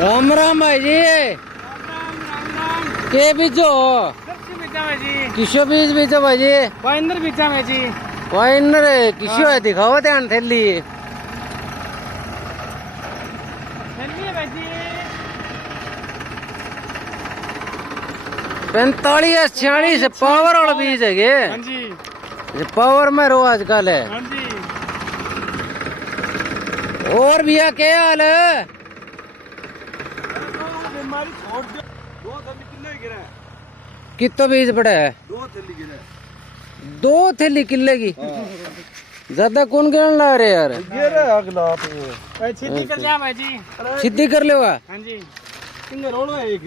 राम राम भाई जी। के बीजो किसो बीज बीजो भाई जी? वाइनर बीचा में जी। वाइनर किसो है दिखाओ ध्यान थैली। थैली है भाई जी। 45 46 पावर वाला बीज है ये। हाँ जी। ये पावर में रो आजकल है। हाँ जी। और भैया क्या हाल है? बीमारी छोड़ दो। 2 थैली किलो ही गिरा है। कितना बीज पड़ा है? 2 थैली गिरा है। 2 थैली किले की। ज्यादा कौन गिरने ला रहे यार? गिरा अगला भाई सीधी कर जा भाई जी। सीधी कर लेगा। हाँ जी। किंगे रोलो है एक।